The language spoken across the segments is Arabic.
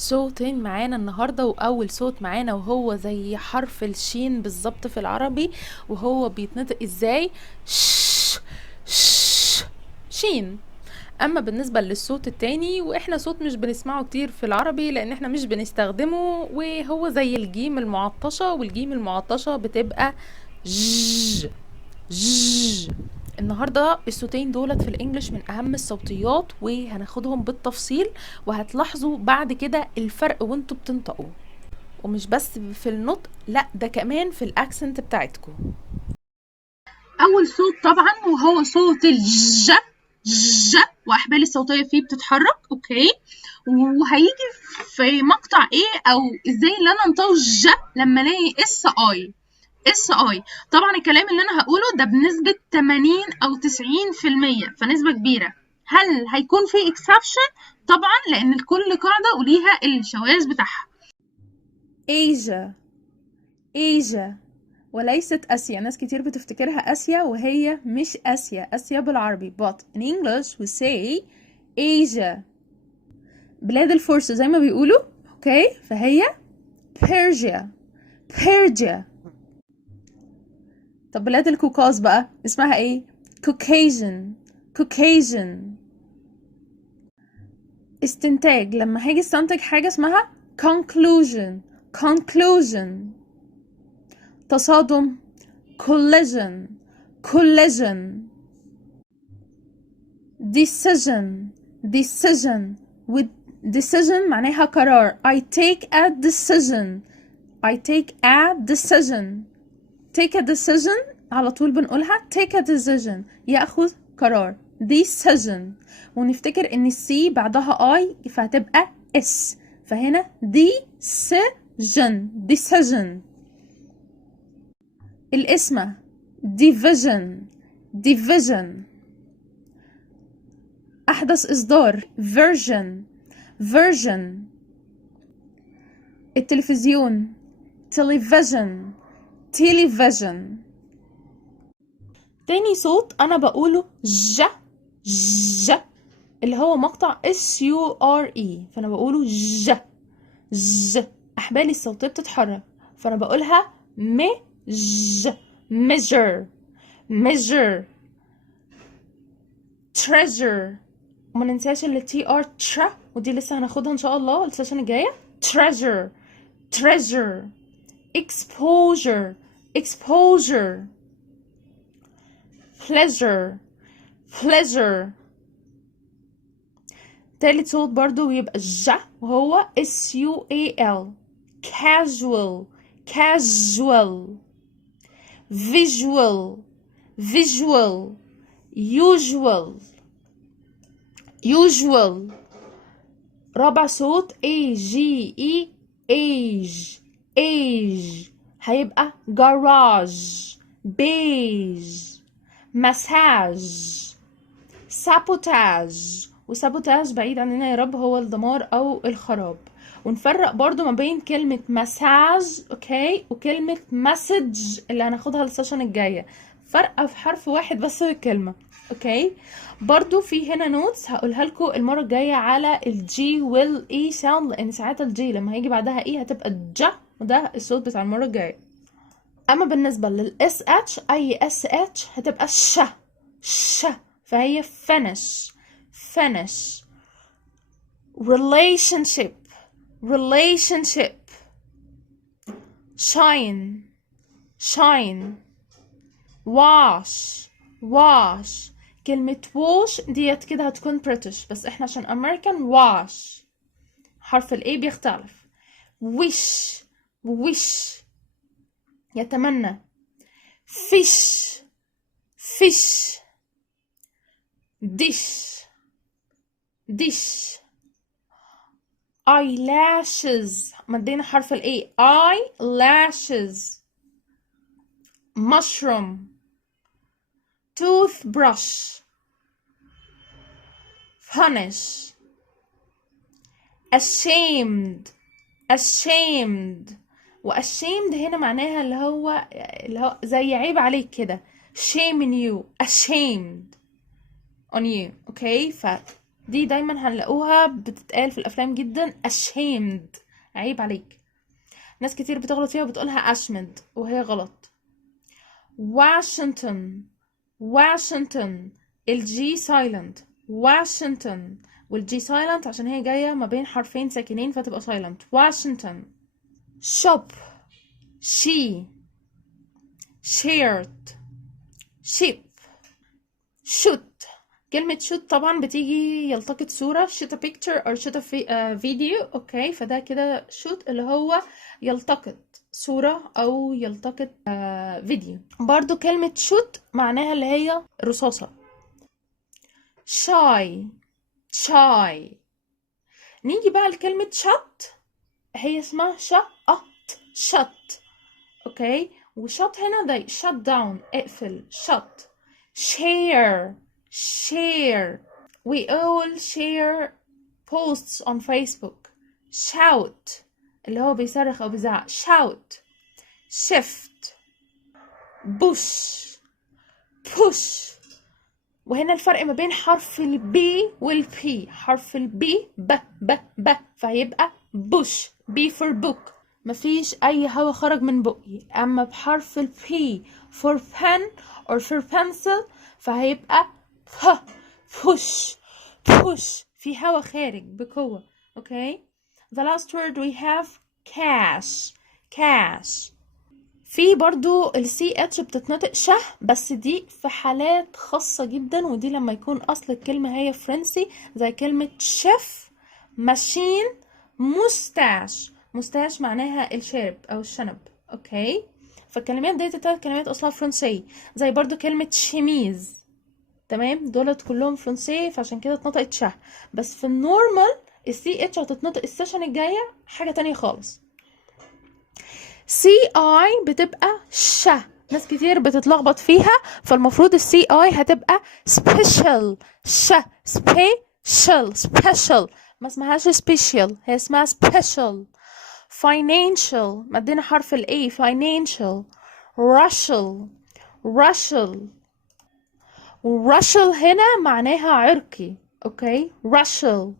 صوتين معانا النهاردة، وأول صوت معانا وهو زي حرف الشين بالظبط في العربي، وهو بيتنطق ازاي؟ ش ش شين. اما بالنسبة للصوت التاني، واحنا صوت مش بنسمعه كتير في العربي لان احنا مش بنستخدمه، وهو زي الجيم المعطشة، والجيم المعطشة بتبقى ج ج. النهارده الصوتين دولت في الانجليش من اهم الصوتيات، وهناخدهم بالتفصيل، وهتلاحظوا بعد كده الفرق وانتوا بتنطقوا، ومش بس في النطق، لا ده كمان في الاكسنت بتاعتكم. أول صوت طبعًا وهو صوت الج ج وأحبال الصوتية فيه بتتحرك، أوكي، وهيجي في مقطع إيه أو إزاي اللي أنا أنطقه الج لما ألاقي اس اي. طبعًا الكلام اللي أنا هقوله ده بنسبة 80 أو 90%، فنسبة كبيرة. هل هيكون في exception؟ طبعًا، لأن لكل قاعدة وليها الشواذ بتاعها. Asia Asia وليست آسيا. ناس كتير بتفتكرها آسيا وهي مش آسيا. آسيا بالعربي but in English we say Asia. بلاد الفرس زي ما بيقولوا، اوكي، فهي Persia Persia. طب بلاد القوقاز بقى اسمها ايه؟ Caucasian Caucasian. استنتاج، لما هاجي استنتج حاجة اسمها conclusion conclusion. تصادم collision collision. decision decision. with decision معناها قرار. I take a decision I take a decision. take a decision على طول بنقولها take a decision، يأخذ قرار. decision. ونفتكر ان السي بعدها اي فهتبقى اس، فهنا decision decision. الاسم division division. احدث اصدار version version. التلفزيون television television. تاني صوت انا بقوله ج ج، اللي هو مقطع SURE، فانا بقوله ج ج. احبالي الصوتية بتتحرك، فانا بقولها ج measure measure. treasure. وما ننساش اللي TR ترا، ودي لسه هناخدها ان شاء الله السيشن الجاية. treasure treasure. exposure exposure. pleasure pleasure. تالت صوت برضو يبقى ج، وهو SUAL casual casual. visual visual. usual usual. رابع صوت AGE age age، هيبقى garage beige massage sabotage. وسابوتاج بعيد عننا يا رب هو الدمار او الخراب. ونفرق برضو ما بين كلمة مساج اوكي وكلمة مسج اللي هناخدها السيشن الجاية، فرق في حرف واحد بس في الكلمة، اوكي. برضو في هنا نوتس هقولها لكم المرة الجاية على الجي والاي ساوند، لان ساعات الجي لما هيجي بعدها اي هتبقى الج، وده الصوت بتاع المرة الجاية. اما بالنسبة للاس اتش اي اس اتش هتبقى ش، فهي finish finish. relationship relationship. shine shine. wash wash. كلمة wash ديت كده هتكون British، بس احنا عشان American wash حرف ال A بيختلف. wish wish يتمنى. fish fish. dish dish. eyelashes مدينا حرف ال A eyelashes. mushroom. toothbrush. punish. ashamed ashamed. وashamed هنا معناها اللي هو زي عيب عليك كده. shame in you ashamed on you، اوكي. دي دايما هنلاقوها بتتقال في الافلام جدا. ashamed، عيب عليك. ناس كتير بتغلط فيها وبتقولها اشمد وهي غلط. واشنطن، واشنطن، الجي سايلنت. واشنطن، والجي سايلنت عشان هي جاية ما بين حرفين ساكنين فتبقى سايلنت. واشنطن. shop، she، shared، sheep، shoot. كلمة shoot طبعا بتيجي يلتقط صورة، shoot a picture or shoot a video. اوكي، فده كده shoot اللي هو يلتقط صورة او يلتقط فيديو. برضو كلمة shoot معناها اللي هي رصاصة. shy، shy. نيجي بقى لكلمة shut، هي اسمها shut. اوكي، وshut هنا ده shut down، اقفل. shut. share، share. we all share posts on Facebook. shout اللي هو بيصرخ او بيزعق. shout. shift، push، push. وهنا الفرق ما بين حرف البي والبي. حرف البي ب فهيبقى bush. B for book، مفيش اي هوا خرج من بقي. اما بحرف البي for pen or for pencil فهيبقى push، push، في هوا خارج بقوة. اوكي. the last word we have cash، cash. في برضو ال CH بتتنطق شه، بس دي في حالات خاصة جدا، ودي لما يكون أصل الكلمة هي فرنسي، زي كلمة شيف، ماشين، مستاش. مستاش معناها الشارب أو الشنب. أوكي، فالكلمات دي تلات كلمات أصلها فرنسي، زي برضو كلمة شميز. تمام، دولت كلهم فرنسي فعشان كده اتنطقت شه، بس في النورمال ال CH هتتنطق السيشن الجاية حاجة تانية خالص. CI بتبقى شه، ناس كتير بتتلخبط فيها، فالمفروض CI هتبقى special. شه، special، ما اسمهاش special، هي اسمها special. financial، مدينا حرف ال A. financial. russell هنا معناها عرقي. اوكي، russell.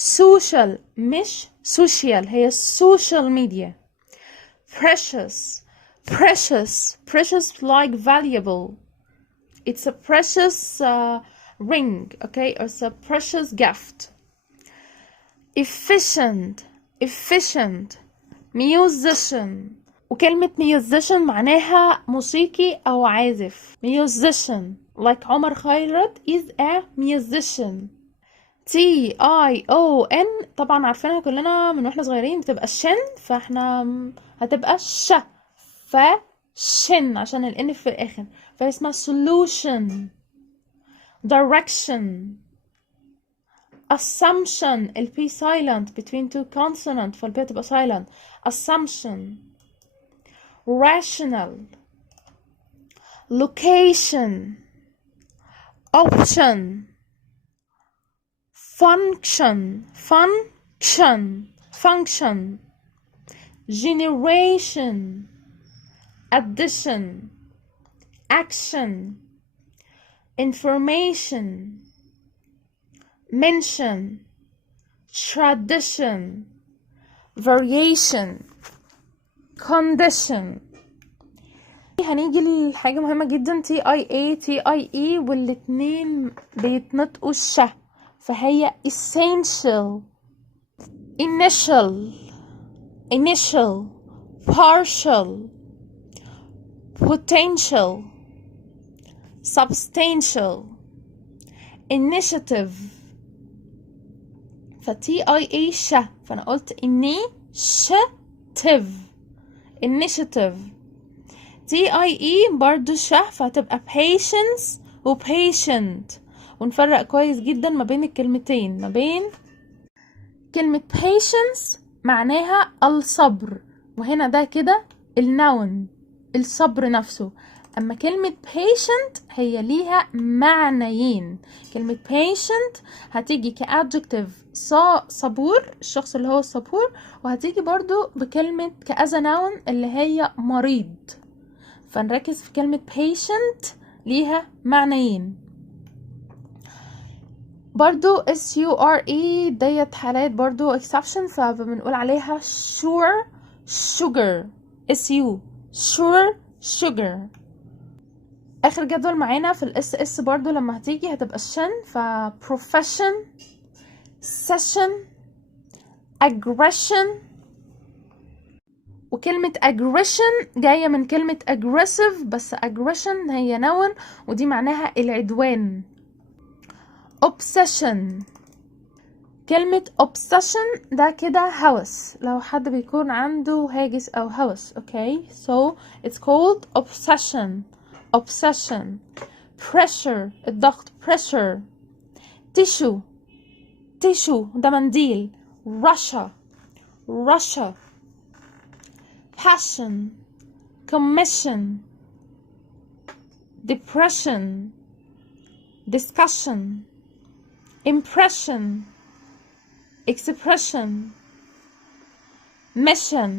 social مش social، هي social media. precious like valuable. it's a precious ring. okay, or it's a precious gift. efficient. musician، وكلمة musician معناها موسيقي أو عازف. musician like عمر خيرت is a musician. TION طبعا عارفينها كلنا من واحنا صغيرين، بتبقى الشن، فاحنا هتبقى ش فشن عشان الان في الاخر، فاسمها solution. direction. assumption، البي silent between two consonant فالبي تبقى silent. assumption. rational. location. option. function. generation. addition. action. information. mention. tradition. variation. condition. هنيجي لحاجة مهمة جدا، TIE والاتنين بيتنطقوا الشه، فهي essential. initial. partial. potential. substantial. initiative. TIE شه، فأنا قلت initiative. TIE برضو شه، فهتبقى patience و patient. ونفرق كويس جدا ما بين الكلمتين، ما بين كلمة patience معناها الصبر، وهنا ده كده النون الصبر نفسه. اما كلمة patient هي ليها معنيين. كلمة patient هتيجي كadjective صبور، الشخص اللي هو الصبور، وهتيجي برضو بكلمة كأذا noun اللي هي مريض. فنركز في كلمة patient ليها معنيين. برضو SURE ديت حالات برضو exception، فبنقول عليها sure sugar. SU sure sugar. اخر جدول معانا في الاس اس برضو لما هتيجي هتبقى الشن، ف profession session aggression. وكلمة aggression جاية من كلمة aggressive، بس aggression هي noun ودي معناها العدوان. obsession. كلمة obsession ده كده هوس، لو حد بيكون عنده هاجس أو هوس. okay so it's called obsession. obsession. pressure الضغط pressure. tissue tissue ده منديل. Russia Russia. passion commission depression discussion impression expression mission